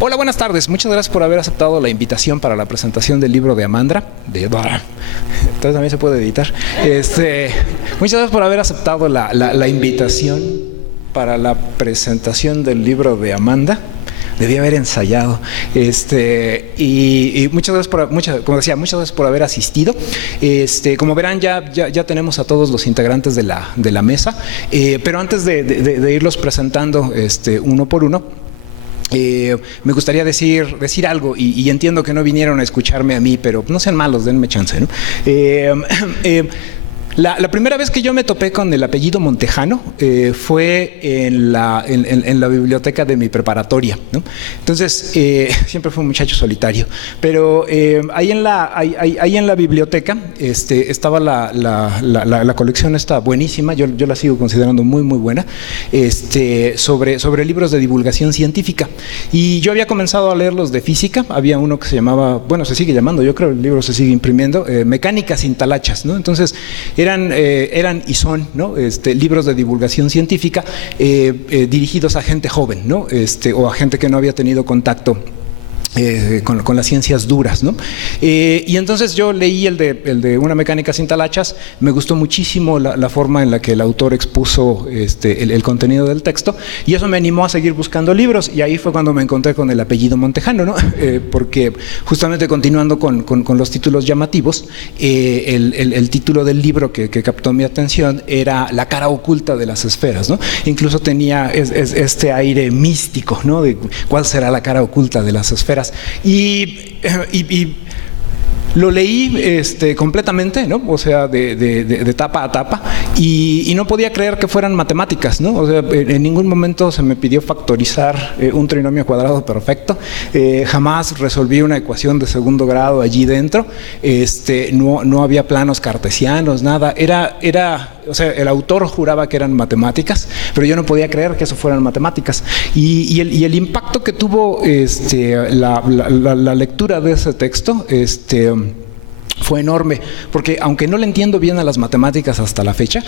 Hola, buenas tardes. Muchas gracias por haber aceptado la invitación para la presentación del libro de Amandra. Entonces también se puede editar. Muchas gracias por haber aceptado la invitación para la presentación del libro de Amanda. Debí haber ensayado. Y muchas gracias como decía, muchas gracias por haber asistido. Como verán, ya tenemos a todos los integrantes de la mesa. Pero antes de irlos presentando uno por uno, me gustaría decir algo, y entiendo que no vinieron a escucharme a mí, pero no sean malos, denme chance, ¿no? La primera vez que yo me topé con el apellido Montejano fue en la biblioteca de mi preparatoria, ¿no? Entonces, siempre fui un muchacho solitario, pero ahí en la biblioteca estaba la colección esta buenísima, yo la sigo considerando muy, muy buena, sobre libros de divulgación científica. Y yo había comenzado a leerlos de física. Había uno que se llamaba, bueno, se sigue llamando, yo creo que el libro se sigue imprimiendo, Mecánica sin talachas, ¿no? Entonces, eran y son, ¿no? Libros de divulgación científica dirigidos a gente joven, ¿no? O a gente que no había tenido contacto con las ciencias duras, ¿no? Y entonces yo leí el de Una mecánica sin talachas. Me gustó muchísimo la forma en la que el autor expuso el contenido del texto, y eso me animó a seguir buscando libros, y ahí fue cuando me encontré con el apellido Montejano, ¿no? Porque justamente continuando con los títulos llamativos, el título del libro que captó mi atención era La cara oculta de las esferas, ¿no? Incluso tenía este aire místico, ¿no? De cuál será la cara oculta de las esferas. Y lo leí completamente, ¿no? O sea, de tapa a tapa, y no podía creer que fueran matemáticas, ¿no? O sea, en ningún momento se me pidió factorizar un trinomio cuadrado perfecto. Jamás resolví una ecuación de segundo grado allí dentro. No había planos cartesianos, nada. O sea, el autor juraba que eran matemáticas, pero yo no podía creer que eso fueran matemáticas. Y el impacto que tuvo la lectura de ese texto, fue enorme, porque aunque no le entiendo bien a las matemáticas hasta la fecha,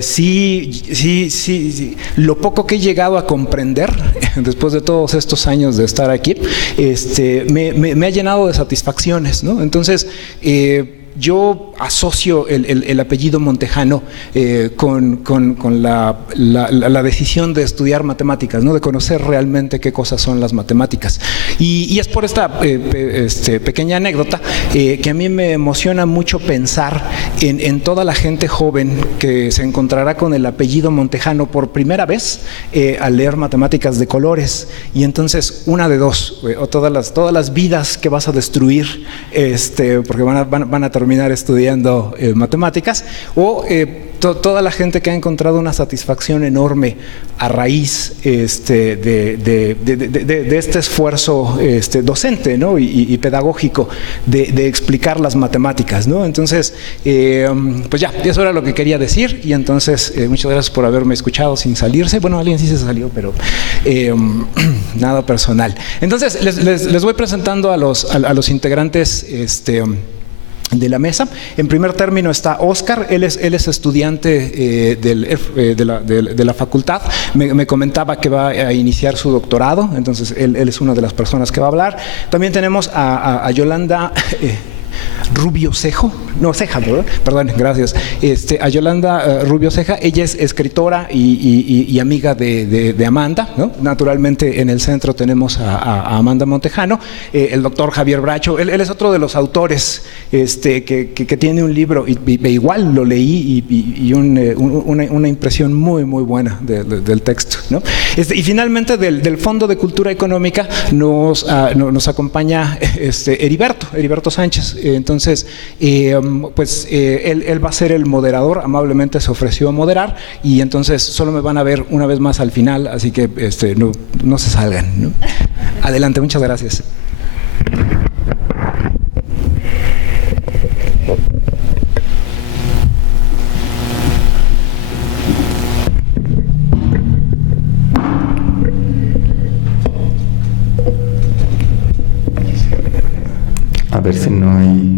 sí, lo poco que he llegado a comprender después de todos estos años de estar aquí, me ha llenado de satisfacciones, ¿no? Entonces, yo asocio el apellido Montejano con la decisión de estudiar matemáticas, ¿no? De conocer realmente qué cosas son las matemáticas. Y es por esta pequeña anécdota que a mí me emociona mucho pensar en toda la gente joven que se encontrará con el apellido Montejano por primera vez al leer matemáticas de colores. Y entonces, una de dos, o todas las vidas que vas a destruir, porque van a terminar estudiando matemáticas, o toda la gente que ha encontrado una satisfacción enorme a raíz de este esfuerzo docente, ¿no? y pedagógico de explicar las matemáticas, ¿no? Entonces, pues ya, eso era lo que quería decir, y entonces muchas gracias por haberme escuchado sin salirse. Bueno, alguien sí se salió, pero nada personal. Entonces, les voy presentando a los integrantes de la mesa. En primer término está Óscar. Él es estudiante de la facultad. Me comentaba que va a iniciar su doctorado, entonces él es una de las personas que va a hablar. También tenemos a Yolanda Rubio Cejo, no, Ceja, ¿verdad? Perdón, gracias. A Yolanda Rubio Ceja. Ella es escritora y amiga de Amanda, ¿no? Naturalmente, en el centro tenemos a Amanda Montejano. El doctor Javier Bracho, él es otro de los autores que tiene un libro, y igual lo leí, y una impresión muy, muy buena del texto, ¿no? Y finalmente, del Fondo de Cultura Económica nos acompaña Heriberto Sánchez. Entonces, pues él va a ser el moderador. Amablemente se ofreció a moderar, y entonces solo me van a ver una vez más al final, así que no se salgan, ¿no? Adelante, muchas gracias. A ver si no hay...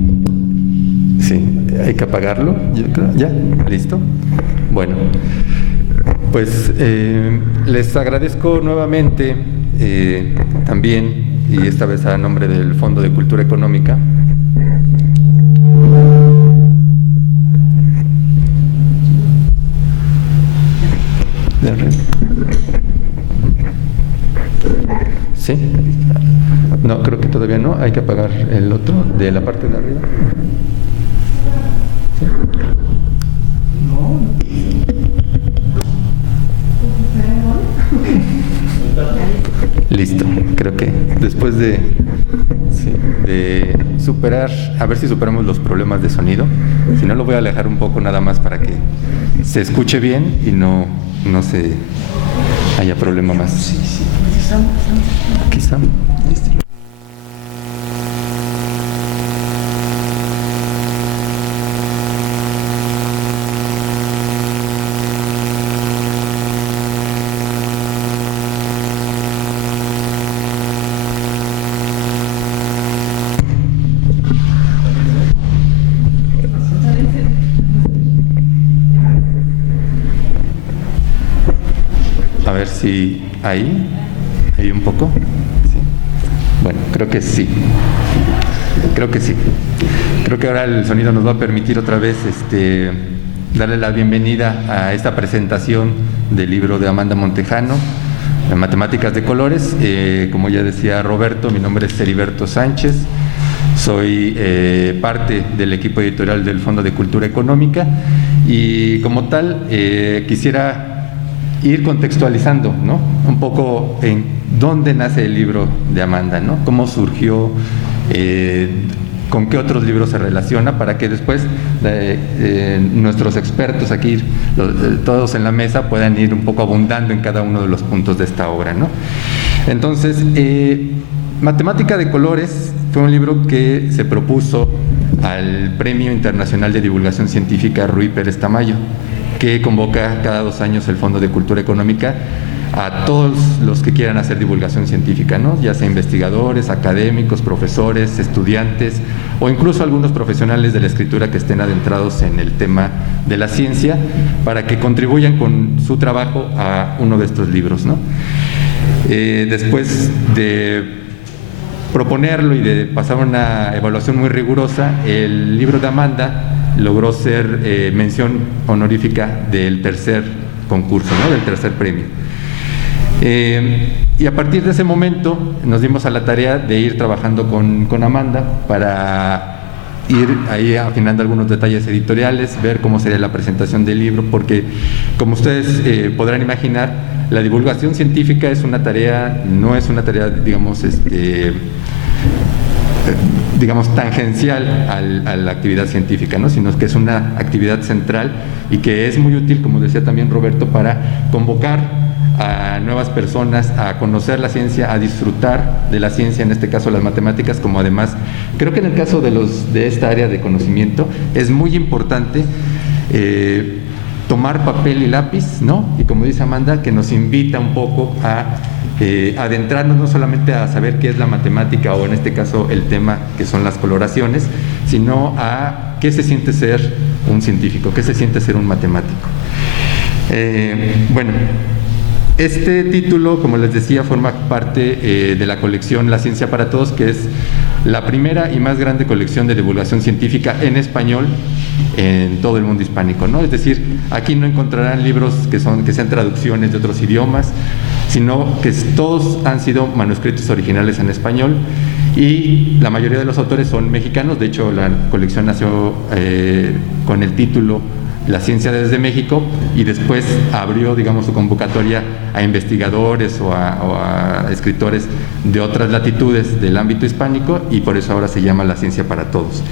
Sí, hay que apagarlo. ¿Ya? ¿Listo? Bueno, pues les agradezco nuevamente también, y esta vez a nombre del Fondo de Cultura Económica, ¿sí? No, creo que todavía no, hay que apagar el otro de la parte de arriba. ¿Sí? Listo, creo que después de superar, a ver si superamos los problemas de sonido, si no lo voy a alejar un poco nada más para que se escuche bien y no se haya problema más. Sí, aquí estamos. A ver si ahí un poco. Sí. Bueno, creo que sí. Creo que ahora el sonido nos va a permitir otra vez darle la bienvenida a esta presentación del libro de Amanda Montejano, Matemáticas de Colores. Como ya decía Roberto, mi nombre es Heriberto Sánchez. Soy parte del equipo editorial del Fondo de Cultura Económica y como tal quisiera ir contextualizando, ¿no? Un poco en dónde nace el libro de Amanda, ¿no? Cómo surgió, con qué otros libros se relaciona, para que después nuestros expertos aquí, todos en la mesa, puedan ir un poco abundando en cada uno de los puntos de esta obra, ¿no? Entonces, Matemática de Colores fue un libro que se propuso al Premio Internacional de Divulgación Científica Ruy Pérez Tamayo, que convoca cada 2 años el Fondo de Cultura Económica a todos los que quieran hacer divulgación científica, ¿no? Ya sea investigadores, académicos, profesores, estudiantes o incluso algunos profesionales de la escritura que estén adentrados en el tema de la ciencia, para que contribuyan con su trabajo a uno de estos libros, ¿no? Después de proponerlo y de pasar una evaluación muy rigurosa, el libro de Amanda logró ser mención honorífica del tercer concurso, ¿no? Del tercer premio. Y a partir de ese momento nos dimos a la tarea de ir trabajando con Amanda para ir ahí afinando algunos detalles editoriales, ver cómo sería la presentación del libro, porque como ustedes podrán imaginar, la divulgación científica es una tarea, no es una tarea, digamos tangencial a la actividad científica, ¿no? Sino que es una actividad central y que es muy útil, como decía también Roberto, para convocar a nuevas personas a conocer la ciencia, a disfrutar de la ciencia, en este caso las matemáticas, como además, creo que en el caso de esta área de conocimiento es muy importante tomar papel y lápiz, ¿no? Y como dice Amanda, que nos invita un poco a adentrarnos no solamente a saber qué es la matemática o en este caso el tema que son las coloraciones, sino a qué se siente ser un científico, qué se siente ser un matemático. Bueno, este título, como les decía, forma parte de la colección La Ciencia para Todos, que es la primera y más grande colección de divulgación científica en español en todo el mundo hispánico, ¿no? Es decir, aquí no encontrarán libros que sean traducciones de otros idiomas, sino que todos han sido manuscritos originales en español y la mayoría de los autores son mexicanos. De hecho, la colección nació con el título La Ciencia desde México y después abrió, digamos, su convocatoria a investigadores o a escritores de otras latitudes del ámbito hispánico, y por eso ahora se llama La Ciencia para Todos.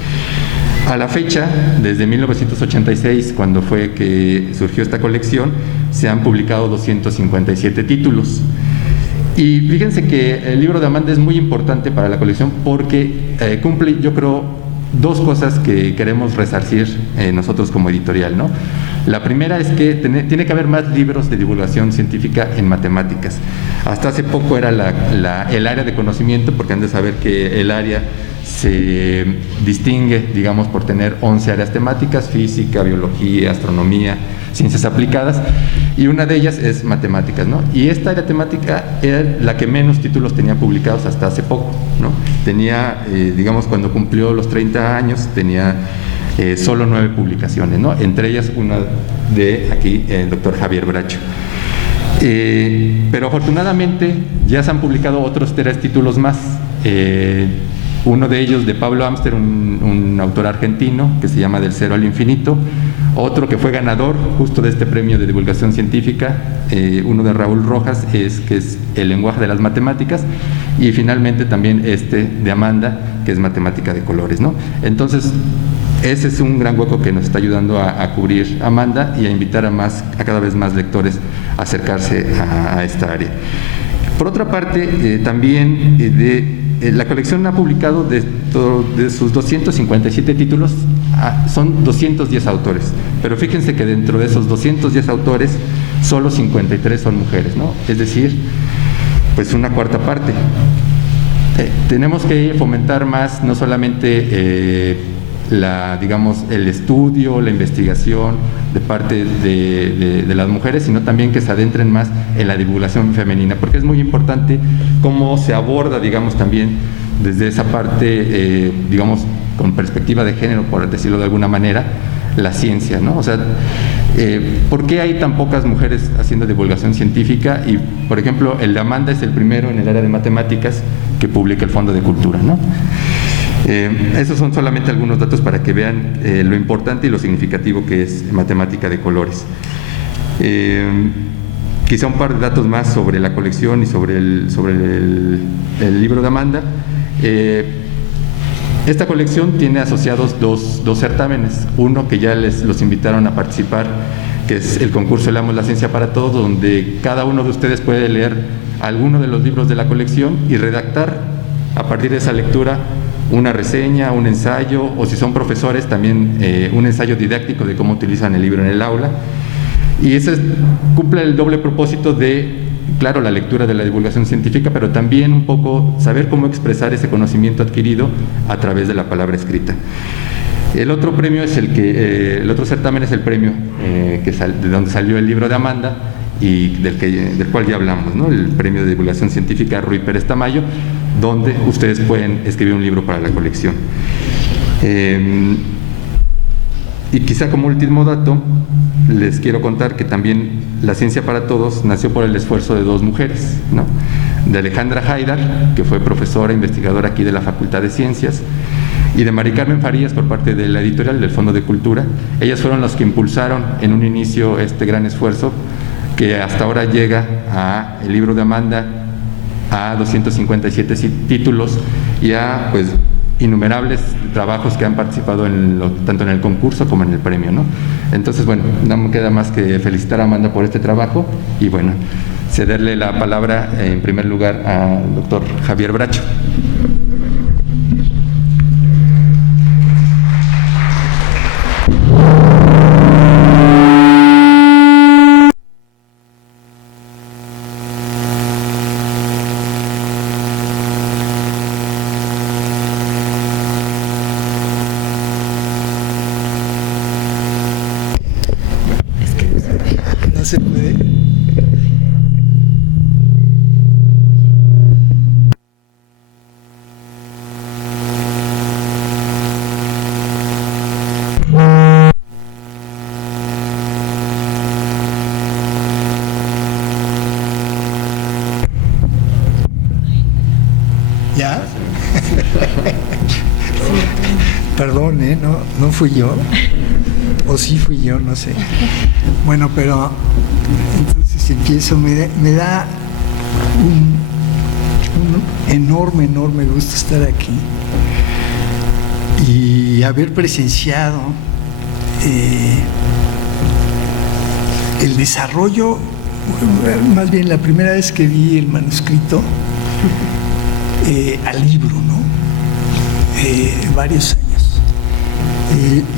A la fecha, desde 1986, cuando fue que surgió esta colección, se han publicado 257 títulos. Y fíjense que el libro de Amanda es muy importante para la colección porque cumple, yo creo, 2 cosas que queremos resarcir nosotros como editorial, ¿no? La primera es que tiene que haber más libros de divulgación científica en matemáticas. Hasta hace poco era el área de conocimiento, porque han de saber que el área se distingue, digamos, por tener 11 áreas temáticas: física, biología, astronomía, ciencias aplicadas, y una de ellas es matemáticas, ¿no? Y esta área temática era la que menos títulos tenía publicados hasta hace poco, ¿no? Tenía, digamos, cuando cumplió los 30 años, tenía solo 9 publicaciones, ¿no? Entre ellas una de aquí, el doctor Javier Bracho. Pero afortunadamente ya se han publicado otros 3 títulos más. Uno de ellos de Pablo Amster, un autor argentino, que se llama Del cero al infinito. Otro que fue ganador justo de este premio de divulgación científica, uno de Raúl Rojas, que es El lenguaje de las matemáticas. Y finalmente también este de Amanda, que es Matemática de colores, ¿no? Entonces, ese es un gran hueco que nos está ayudando a cubrir Amanda y a invitar a cada vez más lectores a acercarse a esta área. Por otra parte, también la colección ha publicado de sus 257 títulos, son 210 autores, pero fíjense que dentro de esos 210 autores, solo 53 son mujeres, ¿no? Es decir, pues una cuarta parte. Tenemos que fomentar más, no solamente digamos, el estudio, la investigación de parte de las mujeres, sino también que se adentren más en la divulgación femenina, porque es muy importante cómo se aborda, digamos, también desde esa parte, digamos, con perspectiva de género, por decirlo de alguna manera, la ciencia, ¿no? O sea, ¿por qué hay tan pocas mujeres haciendo divulgación científica? Y, por ejemplo, el de Amanda es el primero en el área de matemáticas que publica el Fondo de Cultura, ¿no? Esos son solamente algunos datos para que vean lo importante y lo significativo que es matemática de colores. Quizá un par de datos más sobre la colección y sobre el libro de Amanda. Esta colección tiene asociados dos certámenes. Uno que ya los invitaron a participar, que es el concurso Leamos la Ciencia para Todos, donde cada uno de ustedes puede leer alguno de los libros de la colección y redactar a partir de esa lectura una reseña, un ensayo, o si son profesores también un ensayo didáctico de cómo utilizan el libro en el aula. Y ese cumple el doble propósito de, claro, la lectura de la divulgación científica, pero también un poco saber cómo expresar ese conocimiento adquirido a través de la palabra escrita. El otro premio es el otro certamen es el premio de donde salió el libro de Amanda y del cual ya hablamos, ¿no? El premio de divulgación científica Ruy Pérez Tamayo, donde ustedes pueden escribir un libro para la colección. Y quizá como último dato, les quiero contar que también La Ciencia para Todos nació por el esfuerzo de 2 mujeres, ¿no? De Alejandra Haidar, que fue profesora e investigadora aquí de la Facultad de Ciencias, y de Mari Carmen Farías por parte de la editorial del Fondo de Cultura. Ellas fueron las que impulsaron en un inicio este gran esfuerzo que hasta ahora llega a el libro de Amanda, a 257 títulos y a, pues, innumerables trabajos que han participado tanto en el concurso como en el premio, ¿no? Entonces, bueno, no me queda más que felicitar a Amanda por este trabajo y, bueno, cederle la palabra en primer lugar al doctor Javier Bracho. Se puede. ¿Ya? Perdón, no fui yo. O sí fui yo, no sé. Bueno, pero entonces empiezo, me da un enorme gusto estar aquí y haber presenciado el desarrollo, más bien la primera vez que vi el manuscrito al libro, ¿no? Varios años.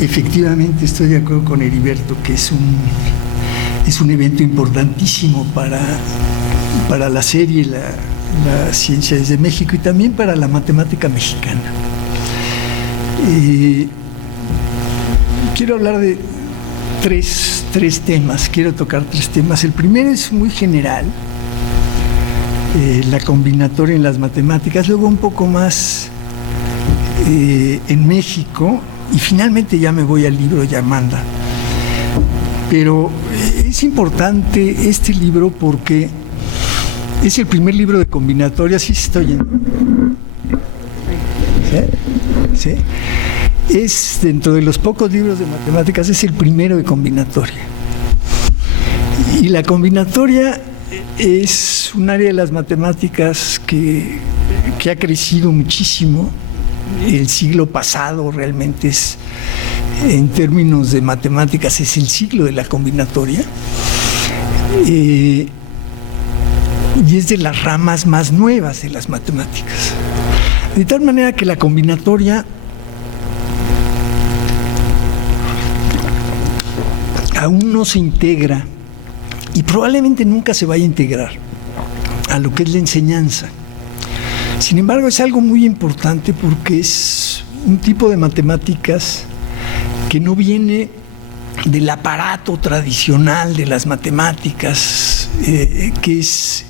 Efectivamente estoy de acuerdo con Heriberto que es un evento importantísimo para la serie, la ciencia desde México y también para la matemática mexicana. Quiero hablar de tres tres temas, quiero tocar tres temas. El primero es muy general, la combinatoria en las matemáticas, luego un poco más en México, y finalmente ya me voy al libro Yamanda. Pero es importante este libro porque es el primer libro de combinatoria. ¿Sí se está oyendo? ¿Sí? Es, dentro de los pocos libros de matemáticas, es el primero de combinatoria. Y la combinatoria es un área de las matemáticas que ha crecido muchísimo. El siglo pasado realmente es, en términos de matemáticas, es el siglo de la combinatoria. Y es de las ramas más nuevas de las matemáticas. De tal manera que la combinatoria aún no se integra y probablemente nunca se vaya a integrar a lo que es la enseñanza. Sin embargo, es algo muy importante porque es un tipo de matemáticas que no viene del aparato tradicional de las matemáticas, que es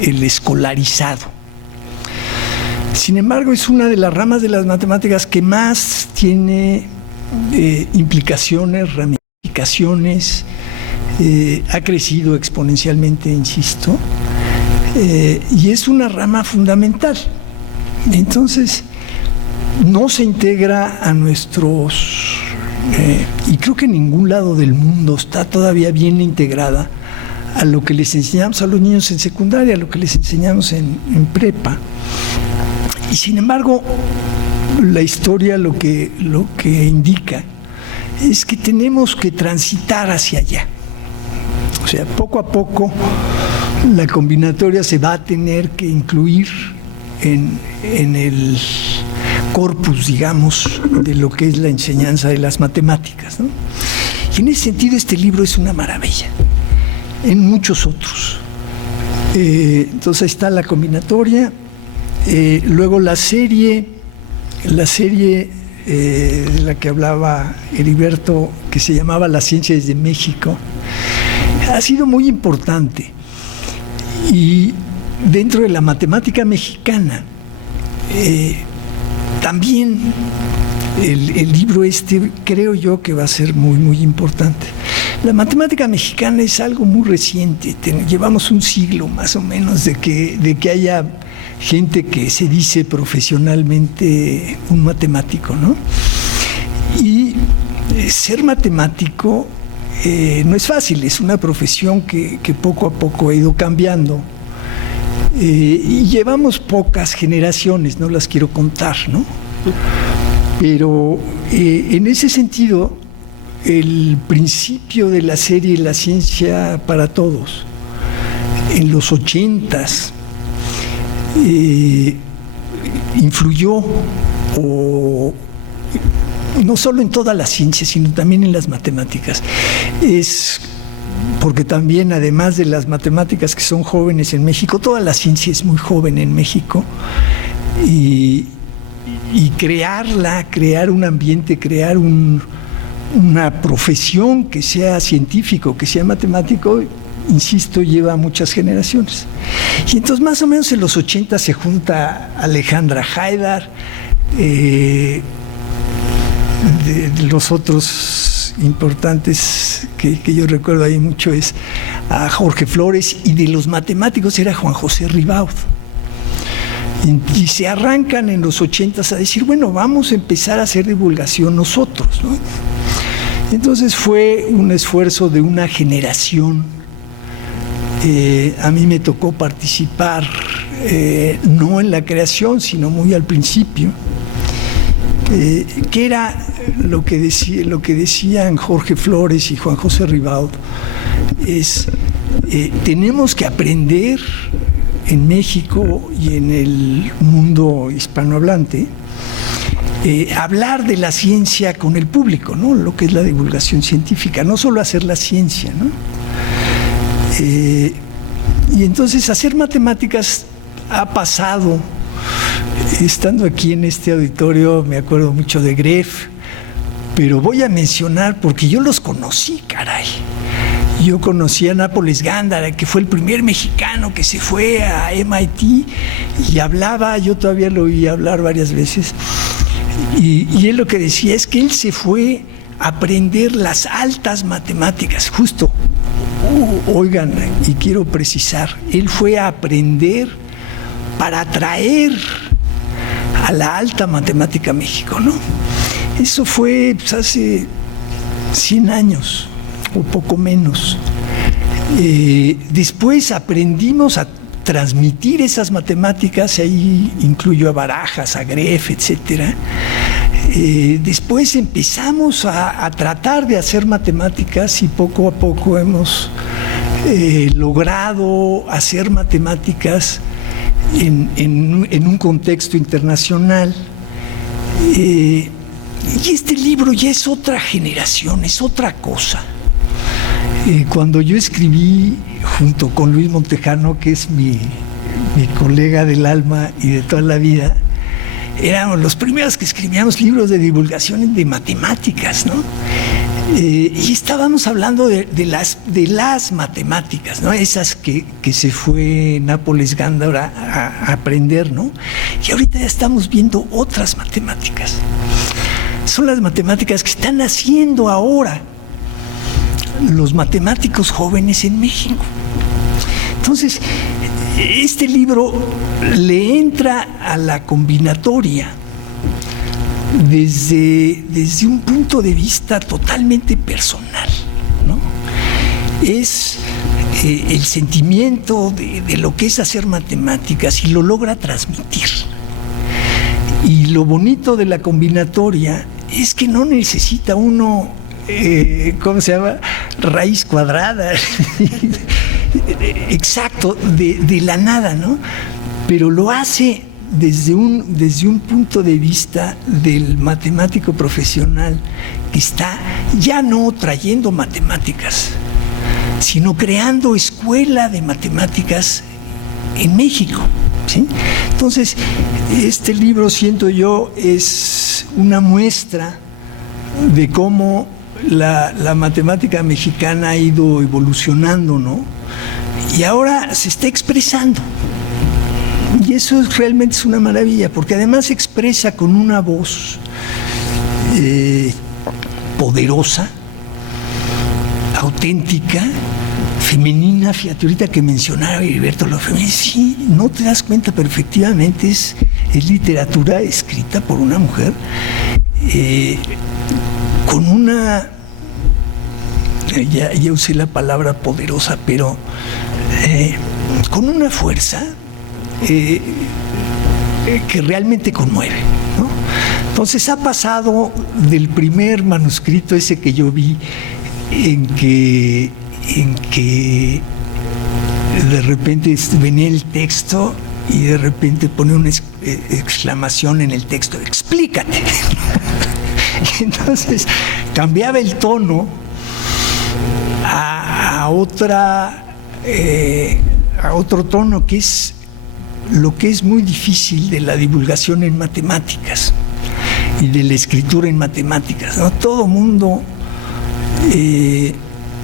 el escolarizado. Sin embargo, es una de las ramas de las matemáticas que más tiene implicaciones, ramificaciones, ha crecido exponencialmente, insisto, y es una rama fundamental. Entonces, no se integra a nuestros, y creo que en ningún lado del mundo está todavía bien integrada a lo que les enseñamos a los niños en secundaria, a lo que les enseñamos en prepa. Y sin embargo, la historia lo que indica es que tenemos que transitar hacia allá. O sea, poco a poco la combinatoria se va a tener que incluir en el corpus, digamos, de lo que es la enseñanza de las matemáticas, ¿no? Y en ese sentido este libro es una maravilla, en muchos otros. Entonces ahí está la combinatoria. Luego la serie de la que hablaba Heriberto, que se llamaba La Ciencia desde México, ha sido muy importante. Y dentro de la matemática mexicana, también el libro este creo yo que va a ser muy, muy importante. La matemática mexicana es algo muy reciente, llevamos un siglo más o menos de que haya gente que se dice profesionalmente un matemático, ¿no? Y ser matemático no es fácil, es una profesión que poco a poco ha ido cambiando. Y llevamos pocas generaciones, no las quiero contar, ¿no? Pero en ese sentido, el principio de la serie La Ciencia para Todos, en los 80s, influyó, no solo en toda la ciencia, sino también en las matemáticas. Es porque también, además de las matemáticas que son jóvenes en México, toda la ciencia es muy joven en México, y crear un ambiente, crear una profesión que sea científico, que sea matemático, insisto, lleva muchas generaciones. Y entonces más o menos en los 80 se junta Alejandra Haidar, de los otros importantes que yo recuerdo ahí mucho es a Jorge Flores, y de los matemáticos era Juan José Ribaud. Y se arrancan en los 80s a decir, bueno, vamos a empezar a hacer divulgación nosotros, ¿no? Entonces fue un esfuerzo de una generación. A mí me tocó participar, no en la creación, sino muy al principio, que era lo que decían Jorge Flores y Juan José Ribaud, es tenemos que aprender en México y en el mundo hispanohablante, hablar de la ciencia con el público, ¿no? Lo que es la divulgación científica, no solo hacer la ciencia, ¿no? Y entonces hacer matemáticas ha pasado, estando aquí en este auditorio, me acuerdo mucho de Greff, pero voy a mencionar, porque yo los conocí, caray. Yo conocí a Nápoles Gándara, que fue el primer mexicano que se fue a MIT y hablaba, yo todavía lo oí hablar varias veces, y él lo que decía es que él se fue a aprender las altas matemáticas, justo, oigan, y quiero precisar, él fue a aprender para atraer a la alta matemática a México, ¿no? Eso fue pues, hace 100 años o poco menos. Después aprendimos a transmitir esas matemáticas, ahí incluyo a Barajas, a Greff, etcétera. Después empezamos a tratar de hacer matemáticas y poco a poco hemos logrado hacer matemáticas en un contexto internacional. Y este libro ya es otra generación, es otra cosa. Cuando yo escribí junto con Luis Montejano, que es mi colega del alma y de toda la vida, éramos los primeros que escribíamos libros de divulgación de matemáticas, ¿no? Y estábamos hablando de las matemáticas, ¿no? Esas que se fue Nápoles Gándara a aprender, ¿no? Y ahorita ya estamos viendo otras matemáticas. Son las matemáticas que están haciendo ahora los matemáticos jóvenes en México. Entonces, este libro le entra a la combinatoria desde un punto de vista totalmente personal, ¿no? Es el sentimiento de lo que es hacer matemáticas y lo logra transmitir. Y lo bonito de la combinatoria es que no necesita uno, ¿cómo se llama? Raíz cuadrada. Exacto, de la nada, ¿no? Pero lo hace desde un punto de vista del matemático profesional que está ya no trayendo matemáticas, sino creando escuela de matemáticas en México, ¿sí? Entonces, este libro, siento yo, es una muestra de cómo la matemática mexicana ha ido evolucionando, ¿no? Y ahora se está expresando. Y eso realmente es una maravilla, porque además se expresa con una voz poderosa, auténtica, femenina. Fíjate, ahorita que mencionaba Heriberto lo femenino, sí, no te das cuenta, pero efectivamente es literatura escrita por una mujer con una, ya usé la palabra poderosa, pero con una fuerza que realmente conmueve, ¿no? Entonces ha pasado del primer manuscrito ese que yo vi, en que de repente venía el texto y de repente pone una exclamación en el texto, explícate. Entonces cambiaba el tono a otro tono, que es lo que es muy difícil de la divulgación en matemáticas y de la escritura en matemáticas, ¿no? Todo mundo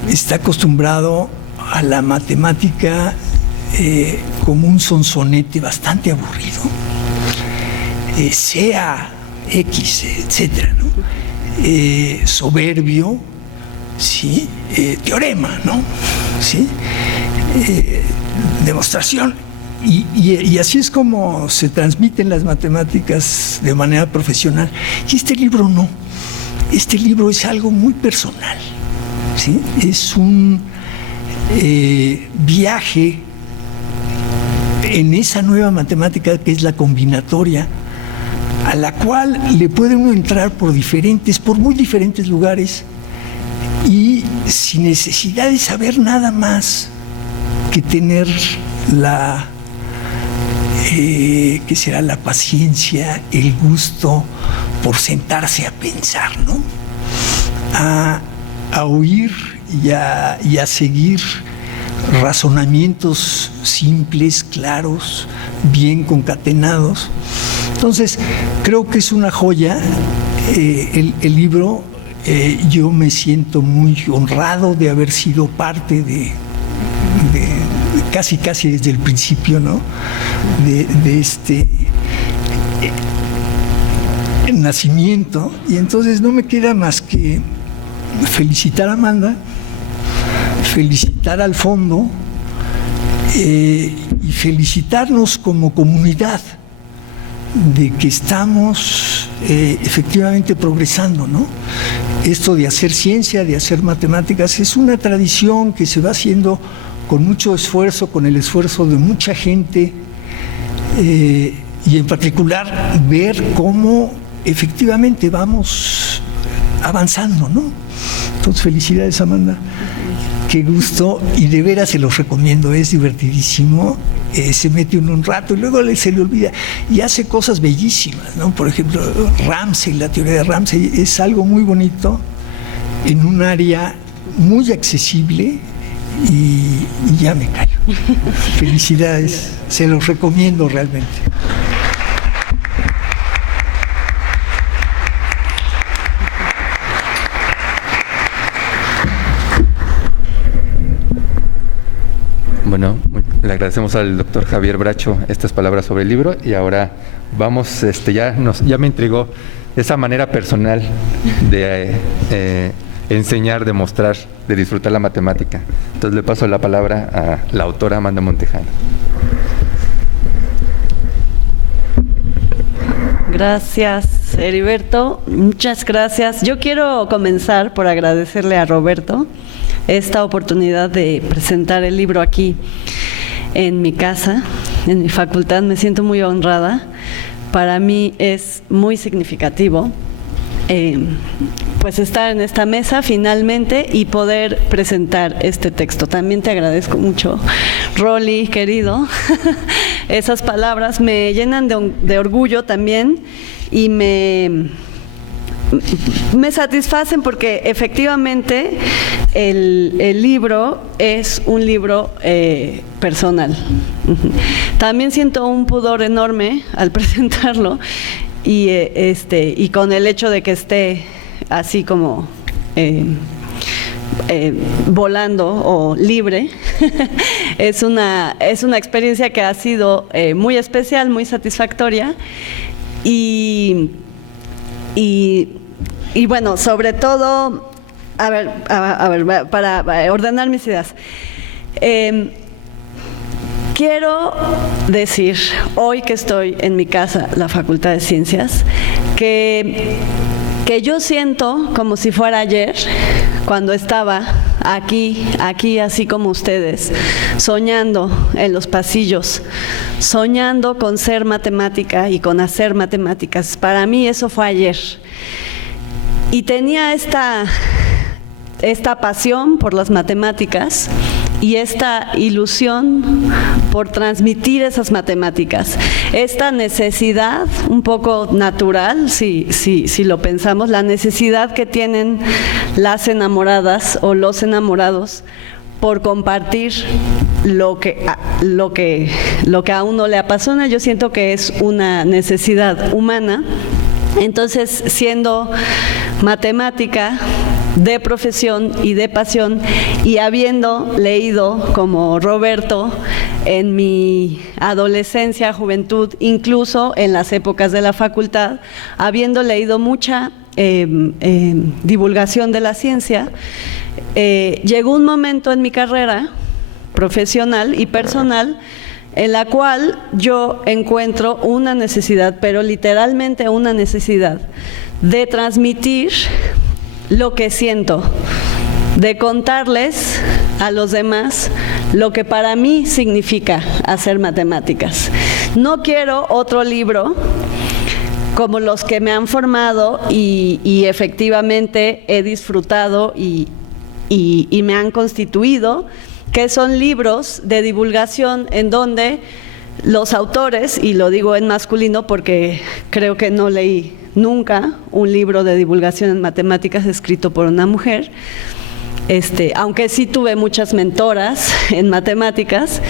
está acostumbrado a la matemática como un sonsonete bastante aburrido, sea X, etcétera, ¿no? Soberbio, ¿sí? Teorema, ¿no? ¿Sí? Demostración. Y así es como se transmiten las matemáticas de manera profesional. Y este libro no. Este libro es algo muy personal, ¿sí? Es un viaje en esa nueva matemática que es la combinatoria, a la cual le puede uno entrar por muy diferentes lugares, y sin necesidad de saber nada más que tener ¿qué será? La paciencia, el gusto por sentarse a pensar, ¿no? A oír y a seguir razonamientos simples, claros, bien concatenados. Entonces, creo que es una joya el libro, yo me siento muy honrado de haber sido parte de casi desde el principio, ¿no? de este nacimiento, y entonces no me queda más que felicitar a Amanda, felicitar al fondo y felicitarnos como comunidad de que estamos efectivamente progresando, ¿no? Esto de hacer ciencia, de hacer matemáticas, es una tradición que se va haciendo con mucho esfuerzo, con el esfuerzo de mucha gente, y en particular ver cómo efectivamente vamos avanzando, ¿no? Entonces, felicidades, Amanda. Qué gusto, y de veras se los recomiendo, es divertidísimo. Se mete uno un rato y luego se le olvida y hace cosas bellísimas, ¿no? Por ejemplo, Ramsey, la teoría de Ramsey es algo muy bonito en un área muy accesible, y ya me callo. Felicidades, se los recomiendo realmente. Bueno, le agradecemos al doctor Javier Bracho estas palabras sobre el libro, y ahora vamos, ya me intrigó esa manera personal de enseñar, de mostrar, de disfrutar la matemática. Entonces le paso la palabra a la autora Amanda Montejano. Gracias, Heriberto. Muchas gracias. Yo quiero comenzar por agradecerle a Roberto esta oportunidad de presentar el libro aquí en mi casa, en mi facultad. Me siento muy honrada. Para mí es muy significativo pues estar en esta mesa finalmente y poder presentar este texto. También te agradezco mucho, Rolly, querido. Esas palabras me llenan de orgullo también, y me satisfacen porque efectivamente el libro es un libro personal. También siento un pudor enorme al presentarlo, y con el hecho de que esté así como volando o libre. es una experiencia que ha sido muy especial, muy satisfactoria, y bueno, sobre todo, a ver, para ordenar mis ideas, quiero decir, hoy que estoy en mi casa, la Facultad de Ciencias, que yo siento como si fuera ayer, cuando estaba aquí así como ustedes, soñando en los pasillos, soñando con ser matemática y con hacer matemáticas. Para mí eso fue ayer. Y tenía esta pasión por las matemáticas y esta ilusión por transmitir esas matemáticas, esta necesidad un poco natural, si lo pensamos, la necesidad que tienen las enamoradas o los enamorados por compartir lo que a uno le apasiona. Yo siento que es una necesidad humana. Entonces, siendo matemática de profesión y de pasión, y habiendo leído como Roberto en mi adolescencia, juventud, incluso en las épocas de la facultad, habiendo leído mucha divulgación de la ciencia, llegó un momento en mi carrera profesional y personal en la cual yo encuentro una necesidad, pero literalmente una necesidad, de transmitir lo que siento, de contarles a los demás lo que para mí significa hacer matemáticas. No quiero otro libro como los que me han formado y efectivamente he disfrutado y me han constituido, que son libros de divulgación en donde los autores, y lo digo en masculino porque creo que no leí nunca un libro de divulgación en matemáticas escrito por una mujer, aunque sí tuve muchas mentoras en matemáticas,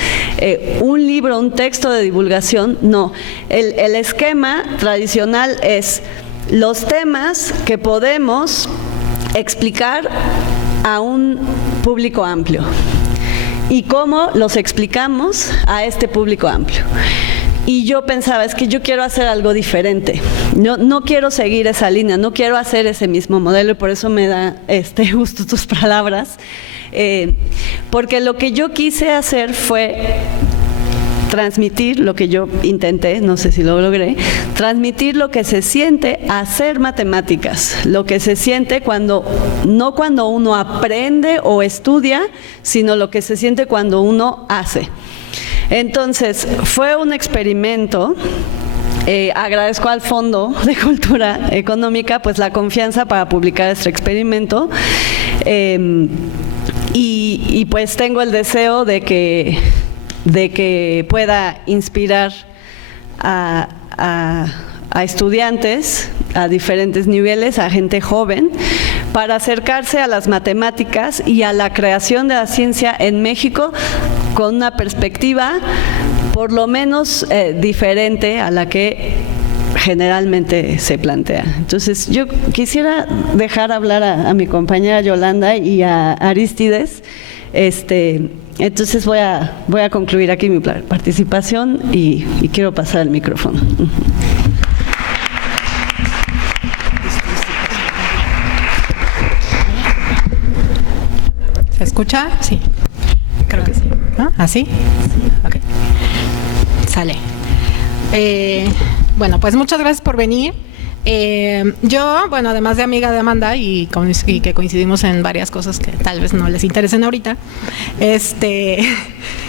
un libro, un texto de divulgación, no. El esquema tradicional es los temas que podemos explicar a un público amplio. ¿Y cómo los explicamos a este público amplio? Y yo pensaba, es que yo quiero hacer algo diferente. No quiero seguir esa línea, no quiero hacer ese mismo modelo, y por eso me da gusto tus palabras. Porque lo que yo quise hacer fue transmitir lo que yo intenté, no sé si lo logré, transmitir lo que se siente hacer matemáticas, lo que se siente no cuando uno aprende o estudia, sino lo que se siente cuando uno hace. Entonces, fue un experimento. Agradezco al Fondo de Cultura Económica pues la confianza para publicar este experimento, y pues tengo el deseo de que pueda inspirar a estudiantes a diferentes niveles, a gente joven, para acercarse a las matemáticas y a la creación de la ciencia en México con una perspectiva por lo menos diferente a la que generalmente se plantea. Entonces, yo quisiera dejar hablar a mi compañera Yolanda y a Arístides. Entonces voy a concluir aquí mi participación y quiero pasar el micrófono. ¿Se escucha? Sí, creo que sí. ¿No? ¿Así? Ok. Sale. Bueno, pues muchas gracias por venir. Yo, bueno, además de amiga de Amanda y que coincidimos en varias cosas que tal vez no les interesen ahorita,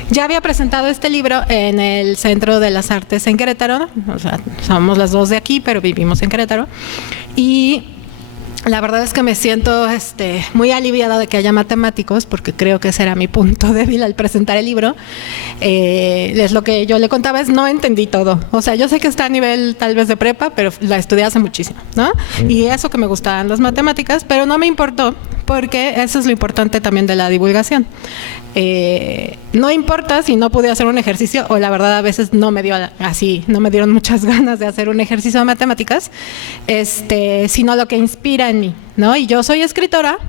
ya había presentado este libro en el Centro de las Artes en Querétaro. O sea, somos las dos de aquí, pero vivimos en Querétaro. Y la verdad es que me siento muy aliviada de que haya matemáticos, porque creo que ese era mi punto débil al presentar el libro. Es lo que yo le contaba, no entendí todo. O sea, yo sé que está a nivel tal vez de prepa, pero la estudié hace muchísimo, ¿no? Y eso que me gustaban las matemáticas, pero no me importó, porque eso es lo importante también de la divulgación. No importa si no pude hacer un ejercicio, o la verdad a veces no me dieron muchas ganas de hacer un ejercicio de matemáticas, sino lo que inspira en mí, ¿no? Y yo soy escritora,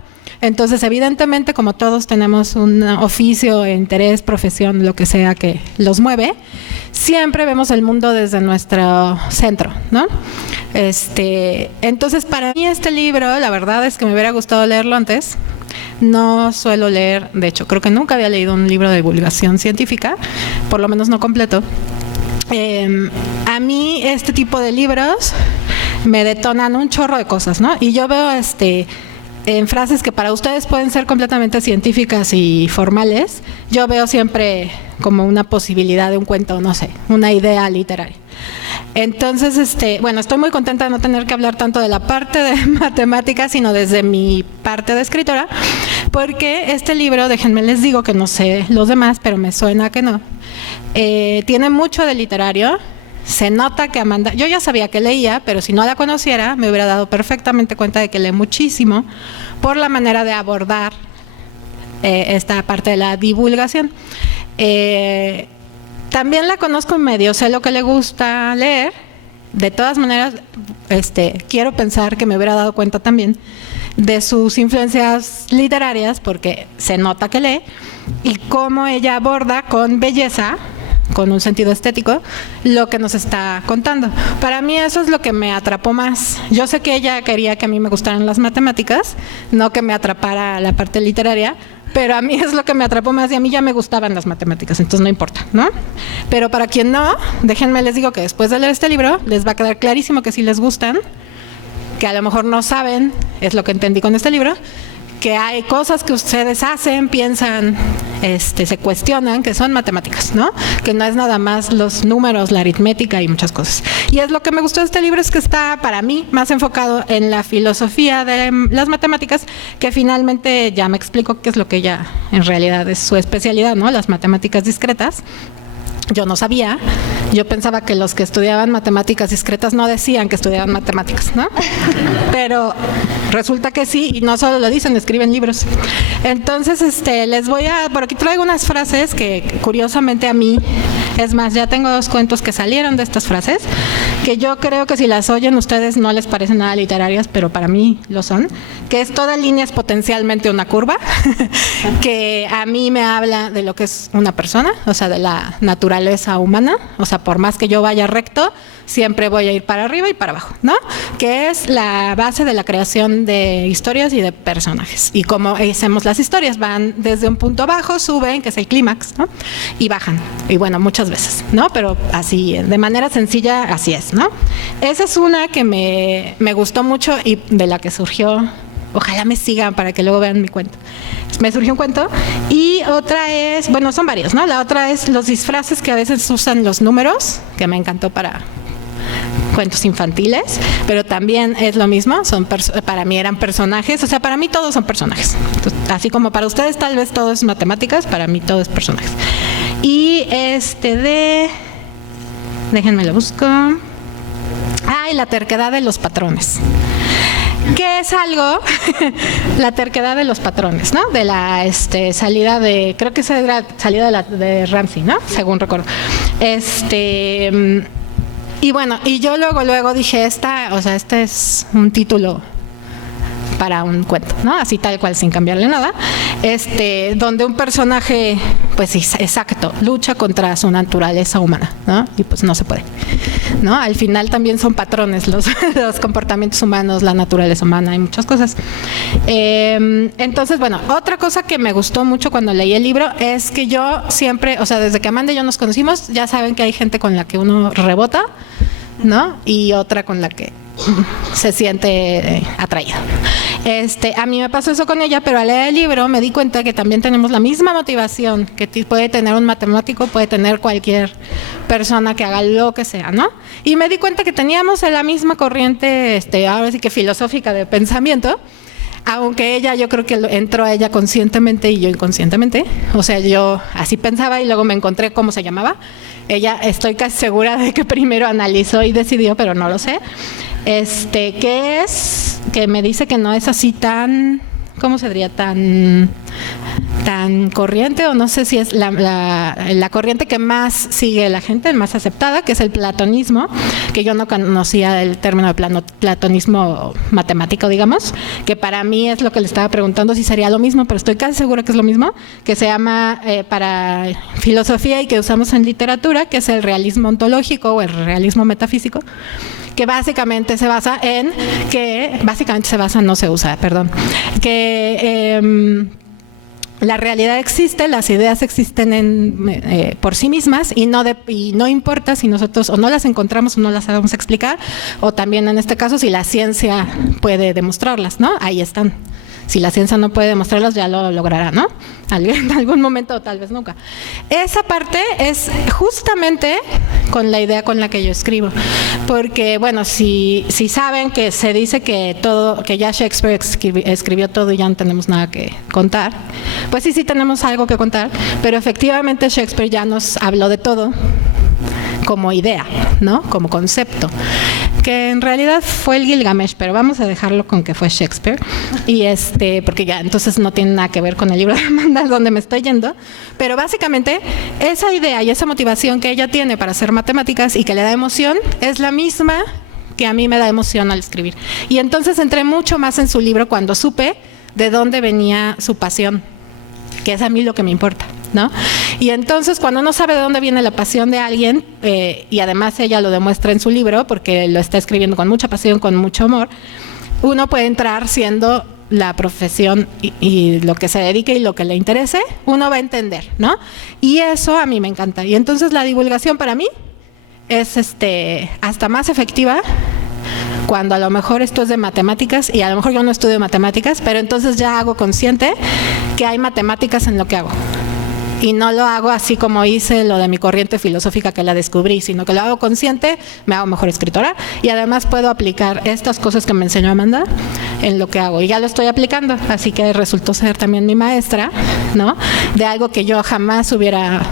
entonces evidentemente como todos tenemos un oficio, interés, profesión, lo que sea que los mueve, siempre vemos el mundo desde nuestro centro, ¿no? Entonces para mí este libro, la verdad es que me hubiera gustado leerlo antes. No suelo leer, de hecho creo que nunca había leído un libro de divulgación científica, por lo menos no completo. A mí este tipo de libros me detonan un chorro de cosas, ¿no? Y yo veo en frases que para ustedes pueden ser completamente científicas y formales, yo veo siempre como una posibilidad de un cuento, no sé, una idea literaria. Entonces, bueno, estoy muy contenta de no tener que hablar tanto de la parte de matemáticas, sino desde mi parte de escritora, porque este libro, déjenme les digo que no sé los demás, pero me suena que no, tiene mucho de literario. Se nota que Amanda, yo ya sabía que leía, pero si no la conociera me hubiera dado perfectamente cuenta de que lee muchísimo por la manera de abordar esta parte de la divulgación. También la conozco en medio, sé lo que le gusta leer. De todas maneras, quiero pensar que me hubiera dado cuenta también de sus influencias literarias, porque se nota que lee, y cómo ella aborda con belleza, con un sentido estético, lo que nos está contando. Para mí eso es lo que me atrapó más. Yo sé que ella quería que a mí me gustaran las matemáticas, no que me atrapara la parte literaria, pero a mí es lo que me atrapó más, y a mí ya me gustaban las matemáticas, entonces no importa, ¿no? Pero para quien no, déjenme les digo que después de leer este libro les va a quedar clarísimo que sí les gustan, que a lo mejor no saben, es lo que entendí con este libro, que hay cosas que ustedes hacen, piensan, se cuestionan, que son matemáticas, ¿no? Que no es nada más los números, la aritmética y muchas cosas. Y es lo que me gustó de este libro, es que está, para mí, más enfocado en la filosofía de las matemáticas, que finalmente ya me explico qué es lo que ella, en realidad, es su especialidad, ¿no? Las matemáticas discretas. Yo no sabía, yo pensaba que los que estudiaban matemáticas discretas no decían que estudiaban matemáticas, ¿no? Pero resulta que sí, y no solo lo dicen, escriben libros. Entonces, por aquí traigo unas frases que curiosamente a mí, es más, ya tengo 2 cuentos que salieron de estas frases, que yo creo que si las oyen ustedes no les parecen nada literarias, pero para mí lo son, que es toda línea es potencialmente una curva, que a mí me habla de lo que es una persona, o sea, de la naturaleza humana, o sea, por más que yo vaya recto, siempre voy a ir para arriba y para abajo, ¿no? Que es la base de la creación de historias y de personajes. Y como hacemos las historias, van desde un punto bajo, suben, que es el clímax, ¿no? Y bajan. Y bueno, muchas veces, ¿no? Pero así, de manera sencilla, así es, ¿no? Esa es una que me gustó mucho y de la que surgió. Ojalá me sigan para que luego vean mi cuento. Me surgió un cuento. Y otra es, bueno, son varios, ¿no? La otra es los disfraces que a veces usan los números, que me encantó para cuentos infantiles, pero también es lo mismo, para mí eran personajes, o sea, para mí todos son personajes. Entonces, así como para ustedes tal vez todo es matemáticas, para mí todo es personajes. Y déjenme lo busco. Y la terquedad de los patrones. Que es algo, la terquedad de los patrones, ¿no? De la salida de, creo que esa era salida de Ramsey, ¿no? Según recuerdo. Y bueno, y yo luego dije, este es un título para un cuento, ¿no? Así tal cual, sin cambiarle nada. Donde un personaje, pues exacto, lucha contra su naturaleza humana, ¿no? Y pues no se puede, ¿no? Al final también son patrones los comportamientos humanos, la naturaleza humana y muchas cosas. Entonces, bueno, otra cosa que me gustó mucho cuando leí el libro es que yo siempre, o sea, desde que Amanda y yo nos conocimos, ya saben que hay gente con la que uno rebota, ¿no? Y otra con la que se siente atraído. A mí me pasó eso con ella, pero al leer el libro me di cuenta que también tenemos la misma motivación que puede tener un matemático, puede tener cualquier persona que haga lo que sea, ¿no? Y me di cuenta que teníamos la misma corriente, ahora sí que filosófica de pensamiento, aunque ella, yo creo que entró a ella conscientemente y yo inconscientemente. O sea, yo así pensaba y luego me encontré cómo se llamaba. Ella, estoy casi segura de que primero analizó y decidió, pero no lo sé. Que me dice que no es así tan, ¿cómo se diría? Tan corriente, o no sé si es la corriente que más sigue la gente, más aceptada, que es el platonismo, que yo no conocía el término de platonismo matemático, digamos, que para mí es lo que le estaba preguntando si sería lo mismo, pero estoy casi segura que es lo mismo, que se llama para filosofía y que usamos en literatura, que es el realismo ontológico o el realismo metafísico, que básicamente se basa en que, la realidad existe, las ideas existen por sí mismas y no importa si nosotros o no las encontramos o no las sabemos explicar, o también en este caso si la ciencia puede demostrarlas, ¿no? Ahí están. Si la ciencia no puede demostrarlas, ya lo logrará, ¿no? En algún momento o tal vez nunca. Esa parte es justamente con la idea con la que yo escribo. Porque, bueno, si saben que se dice que ya Shakespeare escribió todo y ya no tenemos nada que contar, pues sí tenemos algo que contar, pero efectivamente Shakespeare ya nos habló de todo como idea, ¿no? Como concepto, que en realidad fue el Gilgamesh, pero vamos a dejarlo con que fue Shakespeare, y porque ya entonces no tiene nada que ver con el libro de Amanda, donde me estoy yendo, pero básicamente esa idea y esa motivación que ella tiene para hacer matemáticas y que le da emoción es la misma que a mí me da emoción al escribir. Y entonces entré mucho más en su libro cuando supe de dónde venía su pasión, que es a mí lo que me importa, ¿no? Y entonces cuando uno sabe de dónde viene la pasión de alguien, y además ella lo demuestra en su libro porque lo está escribiendo con mucha pasión, con mucho amor, uno puede entrar siendo la profesión y lo que se dedique y lo que le interese, uno va a entender, ¿no? Y eso a mí me encanta. Y entonces la divulgación para mí es hasta más efectiva cuando a lo mejor esto es de matemáticas y a lo mejor yo no estudio matemáticas, pero entonces ya hago consciente que hay matemáticas en lo que hago. Y no lo hago así como hice lo de mi corriente filosófica que la descubrí, sino que lo hago consciente, me hago mejor escritora y además puedo aplicar estas cosas que me enseñó Amanda en lo que hago. Y ya lo estoy aplicando, así que resultó ser también mi maestra, ¿no? De algo que yo jamás hubiera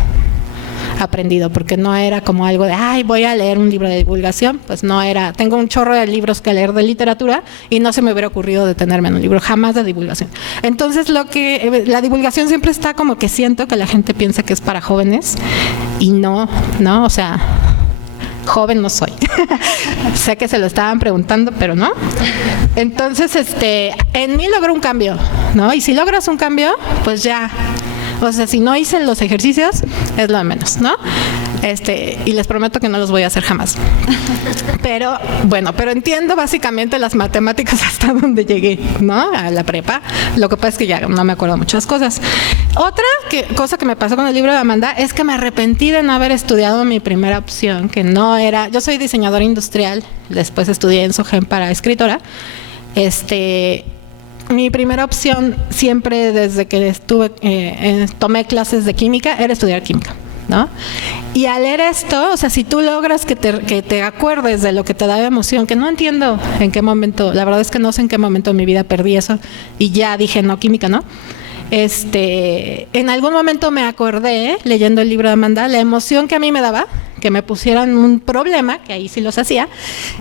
aprendido, porque no era como algo de, ay, voy a leer un libro de divulgación, pues no era, tengo un chorro de libros que leer de literatura y no se me hubiera ocurrido detenerme en un libro, jamás de divulgación. Entonces la divulgación siempre está como que siento que la gente piensa que es para jóvenes y no, o sea, joven no soy. Sé que se lo estaban preguntando, pero no. Entonces, en mí logró un cambio, ¿no? Y si logras un cambio, pues ya. O sea, si no hice los ejercicios, es lo de menos, ¿no? Y les prometo que no los voy a hacer jamás. Pero, bueno, entiendo básicamente las matemáticas hasta donde llegué, ¿no? A la prepa. Lo que pasa es que ya no me acuerdo muchas cosas. Otra cosa que me pasó con el libro de Amanda es que me arrepentí de no haber estudiado mi primera opción, que no era... Yo soy diseñadora industrial, después estudié en SOGEM para escritora. Mi primera opción siempre desde que tomé clases de química era estudiar química, ¿no? Y al leer esto, o sea, si tú logras que te acuerdes de lo que te daba emoción, que no entiendo en qué momento, la verdad es que no sé en qué momento de mi vida perdí eso y ya dije, no, química, ¿no? En algún momento me acordé, leyendo el libro de Amanda, la emoción que a mí me daba, que me pusieran un problema, que ahí sí los hacía,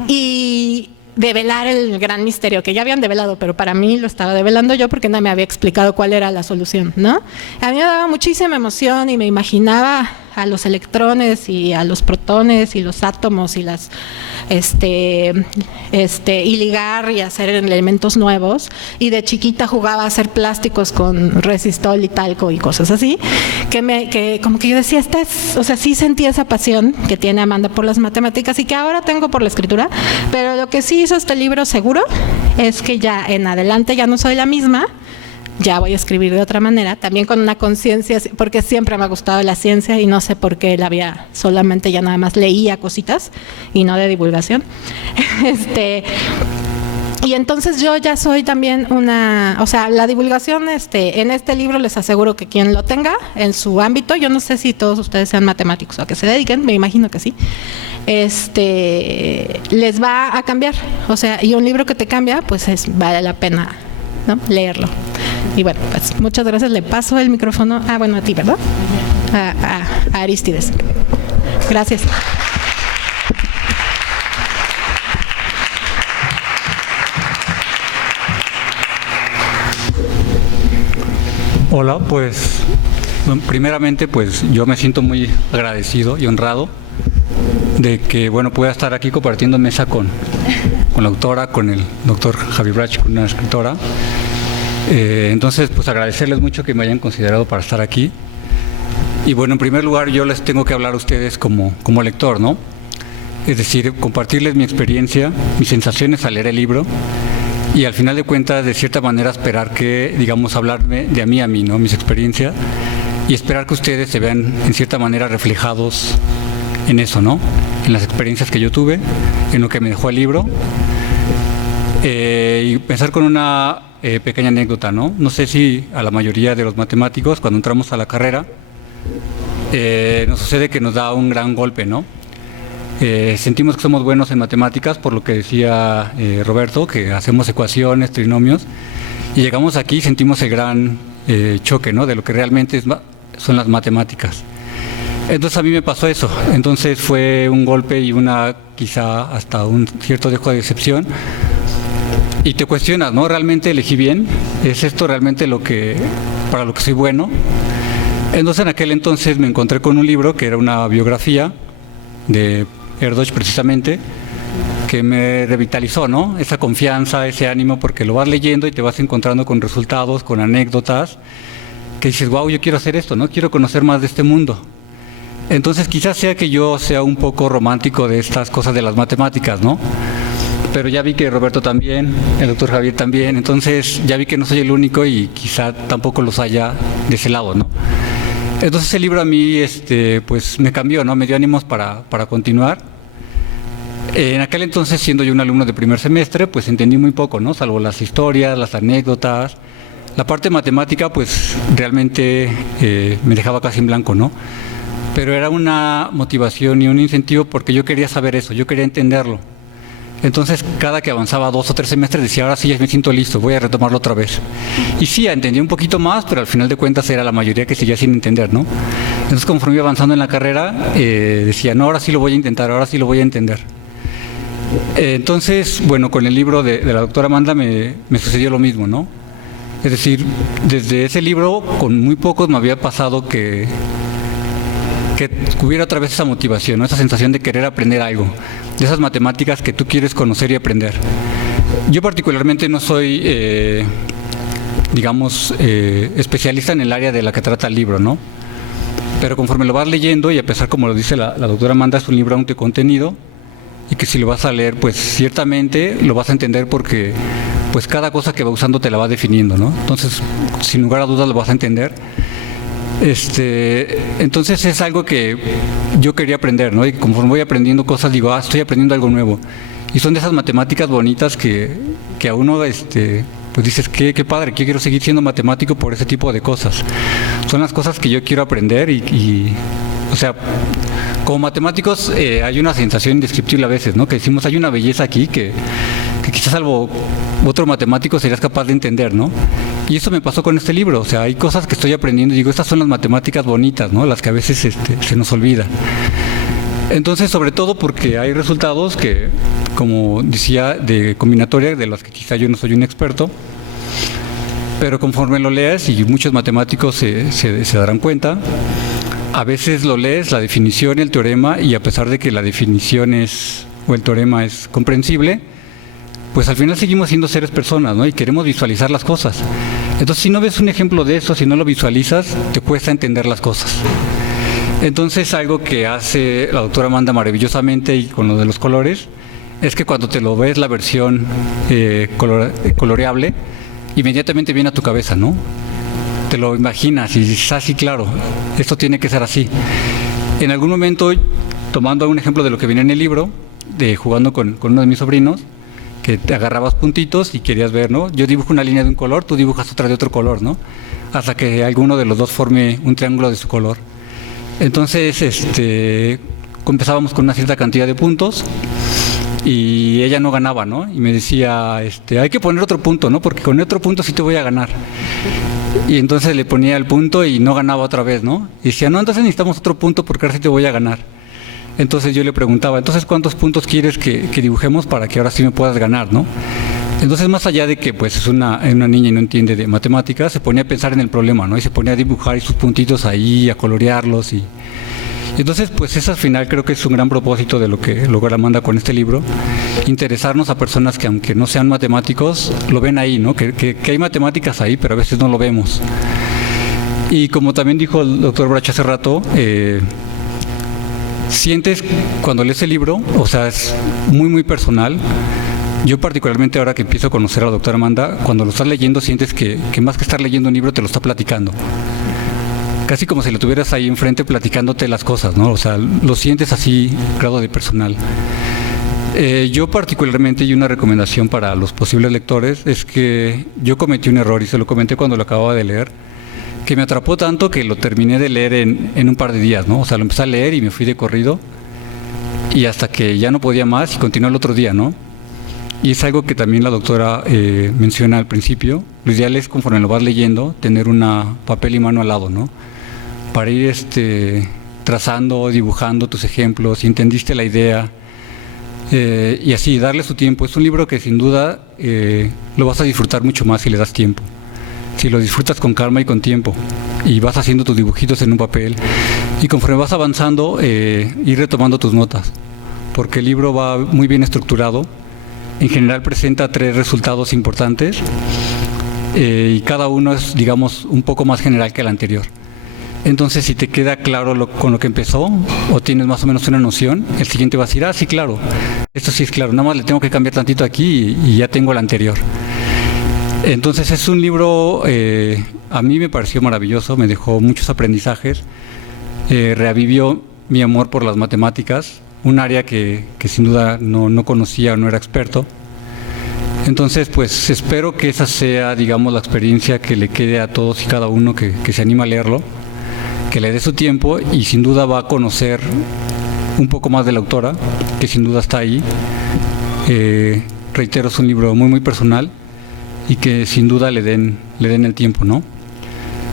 y develar el gran misterio que ya habían develado, pero para mí lo estaba develando yo porque nadie me había explicado cuál era la solución, ¿no? A mí me daba muchísima emoción y me imaginaba a los electrones y a los protones y los átomos y las y ligar y hacer elementos nuevos, y de chiquita jugaba a hacer plásticos con resistol y talco y cosas así, que como que yo decía, o sea, sí sentí esa pasión que tiene Amanda por las matemáticas y que ahora tengo por la escritura, pero lo que sí hizo este libro seguro es que ya en adelante ya no soy la misma, ya voy a escribir de otra manera, también con una conciencia, porque siempre me ha gustado la ciencia y no sé por qué solamente ya nada más leía cositas y no de divulgación. Y entonces yo ya soy también o sea, la divulgación, en este libro les aseguro que quien lo tenga en su ámbito, yo no sé si todos ustedes sean matemáticos o a que se dediquen, me imagino que sí, les va a cambiar, o sea, y un libro que te cambia, pues vale la pena, ¿no?, leerlo. Y bueno, pues muchas gracias. Le paso el micrófono a ti, ¿verdad? A Arístides. Gracias. Hola, pues primeramente pues yo me siento muy agradecido y honrado de que pueda estar aquí compartiendo mesa con la autora, con el doctor Javi Brach, con una escritora. Entonces, pues agradecerles mucho que me hayan considerado para estar aquí. Y bueno, en primer lugar yo les tengo que hablar a ustedes como lector, ¿no? Es decir, compartirles mi experiencia, mis sensaciones al leer el libro y al final de cuentas, de cierta manera, esperar que, digamos, hablarme de a mí, ¿no?, mis experiencias, y esperar que ustedes se vean en cierta manera reflejados en eso, ¿no?, en las experiencias que yo tuve, en lo que me dejó el libro, y pensar con una pequeña anécdota, ¿no? No sé si a la mayoría de los matemáticos, cuando entramos a la carrera, nos sucede que nos da un gran golpe, ¿no? Sentimos que somos buenos en matemáticas, por lo que decía Roberto, que hacemos ecuaciones, trinomios, y llegamos aquí y sentimos el gran choque, ¿no?, de lo que realmente son las matemáticas. Entonces a mí me pasó eso, entonces fue un golpe y quizá hasta un cierto dejo de decepción. Y te cuestionas, ¿no? ¿Realmente elegí bien? ¿Es esto realmente para lo que soy bueno? Entonces en aquel entonces me encontré con un libro que era una biografía de Erdős precisamente, que me revitalizó, ¿no? Esa confianza, ese ánimo, porque lo vas leyendo y te vas encontrando con resultados, con anécdotas, que dices, wow, yo quiero hacer esto, ¿no? Quiero conocer más de este mundo. Entonces quizás sea que yo sea un poco romántico de estas cosas de las matemáticas, ¿no? Pero ya vi que Roberto también, el doctor Javier también, entonces ya vi que no soy el único y quizá tampoco los haya de ese lado, ¿no? Entonces el libro a mí pues me cambió, ¿no? Me dio ánimos para continuar. En aquel entonces, siendo yo un alumno de primer semestre, pues entendí muy poco, ¿no? Salvo las historias, las anécdotas. La parte matemática, pues realmente me dejaba casi en blanco, ¿no? Pero era una motivación y un incentivo porque yo quería saber eso, yo quería entenderlo. Entonces, cada que avanzaba 2 o 3 semestres decía, ahora sí ya me siento listo, voy a retomarlo otra vez. Y sí, entendí un poquito más, pero al final de cuentas era la mayoría que seguía sin entender, ¿no? Entonces, conforme iba avanzando en la carrera, decía, no, ahora sí lo voy a intentar, ahora sí lo voy a entender. Entonces, bueno, con el libro de la doctora Amanda me sucedió lo mismo, ¿no? Es decir, desde ese libro, con muy pocos me había pasado que hubiera otra vez esa motivación, ¿no? Esa sensación de querer aprender algo, de esas matemáticas que tú quieres conocer y aprender. Yo particularmente no soy, digamos, especialista en el área de la que trata el libro, ¿no? Pero conforme lo vas leyendo, y a pesar, como lo dice la doctora Amanda, es un libro autocontenido, y que si lo vas a leer, pues ciertamente lo vas a entender porque pues cada cosa que va usando te la va definiendo, ¿no? Entonces, sin lugar a dudas lo vas a entender. Entonces es algo que yo quería aprender, ¿no? Y conforme voy aprendiendo cosas, digo, estoy aprendiendo algo nuevo. Y son de esas matemáticas bonitas que a uno, pues dices, qué padre, que yo quiero seguir siendo matemático por ese tipo de cosas. Son las cosas que yo quiero aprender y o sea, como matemáticos hay una sensación indescriptible a veces, ¿no? Que decimos, hay una belleza aquí que quizás salvo otro matemático serías capaz de entender, ¿no? Y eso me pasó con este libro, o sea, hay cosas que estoy aprendiendo y digo, estas son las matemáticas bonitas, ¿no? Las que a veces se nos olvida. Entonces, sobre todo porque hay resultados que, como decía, de combinatoria, de los que quizá yo no soy un experto, pero conforme lo leas, y muchos matemáticos se darán cuenta, a veces lo lees, la definición y el teorema, y a pesar de que la definición o el teorema es comprensible, pues al final seguimos siendo seres personas, ¿no? Y queremos visualizar las cosas. Entonces, si no ves un ejemplo de eso, si no lo visualizas, te cuesta entender las cosas. Entonces, algo que hace la doctora Amanda maravillosamente y con lo de los colores, es que cuando te lo ves la versión coloreable, inmediatamente viene a tu cabeza, ¿no? Te lo imaginas y dices, sí, claro, esto tiene que ser así. En algún momento, tomando un ejemplo de lo que viene en el libro, jugando con uno de mis sobrinos, que te agarrabas puntitos y querías ver, ¿no? Yo dibujo una línea de un color, tú dibujas otra de otro color, ¿no? Hasta que alguno de los dos forme un triángulo de su color. Entonces, empezábamos con una cierta cantidad de puntos y ella no ganaba, ¿no? Y me decía, hay que poner otro punto, ¿no? Porque con otro punto sí te voy a ganar. Y entonces le ponía el punto y no ganaba otra vez, ¿no? Y decía, no, entonces necesitamos otro punto porque ahora sí te voy a ganar. Entonces yo le preguntaba, entonces ¿cuántos puntos quieres que dibujemos para que ahora sí me puedas ganar, ¿no? Entonces, más allá de que pues es una niña y no entiende de matemáticas, se ponía a pensar en el problema, ¿no? Y se ponía a dibujar sus puntitos ahí, a colorearlos y entonces, pues eso al final creo que es un gran propósito de lo que logra Amanda con este libro, interesarnos a personas que aunque no sean matemáticos, lo ven ahí, ¿no? Que hay matemáticas ahí, pero a veces no lo vemos. Y como también dijo el doctor Brach hace rato, sientes cuando lees el libro, o sea, es muy, muy personal. Yo particularmente ahora que empiezo a conocer a la doctora Amanda, cuando lo estás leyendo sientes que más que estar leyendo un libro te lo está platicando. Casi como si lo tuvieras ahí enfrente platicándote las cosas, ¿no? O sea, lo sientes así, grado de personal. Yo particularmente, y una recomendación para los posibles lectores, es que yo cometí un error y se lo comenté cuando lo acababa de leer, que me atrapó tanto que lo terminé de leer en un par de días, ¿no? O sea, lo empecé a leer y me fui de corrido y hasta que ya no podía más y continué el otro día, ¿no? Y es algo que también la doctora menciona al principio. Lo ideal es, conforme lo vas leyendo, tener una papel y mano al lado, ¿no? Para ir trazando, dibujando tus ejemplos, si entendiste la idea, y así, darle su tiempo. Es un libro que sin duda lo vas a disfrutar mucho más si le das tiempo. Si lo disfrutas con calma y con tiempo, y vas haciendo tus dibujitos en un papel, y conforme vas avanzando, ir retomando tus notas, porque el libro va muy bien estructurado. En general presenta 3 resultados importantes, y cada uno es, digamos, un poco más general que el anterior. Entonces, si te queda claro con lo que empezó, o tienes más o menos una noción, el siguiente va a decir, sí, claro, esto sí es claro, nada más le tengo que cambiar tantito aquí y ya tengo el anterior. Entonces, es un libro, a mí me pareció maravilloso, me dejó muchos aprendizajes, reavivió mi amor por las matemáticas, un área que sin duda no conocía o no era experto. Entonces, pues espero que esa sea, digamos, la experiencia que le quede a todos y cada uno que se anima a leerlo, que le dé su tiempo y sin duda va a conocer un poco más de la autora, que sin duda está ahí. Reitero, es un libro muy, muy personal y que sin duda le den el tiempo, ¿no?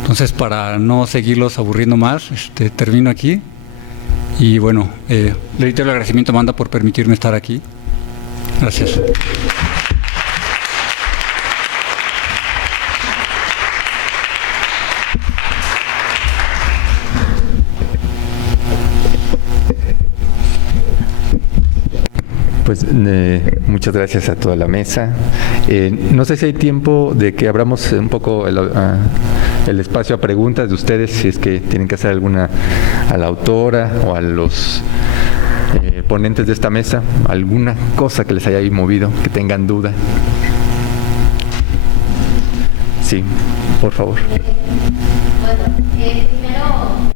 Entonces, para no seguirlos aburriendo más, termino aquí. Y bueno, le reitero el agradecimiento a Amanda por permitirme estar aquí. Gracias. Pues muchas gracias a toda la mesa. No sé si hay tiempo de que abramos un poco el espacio a preguntas de ustedes, si es que tienen que hacer alguna a la autora o a los ponentes de esta mesa, alguna cosa que les haya ahí movido, que tengan duda. Sí, por favor. Bueno, primero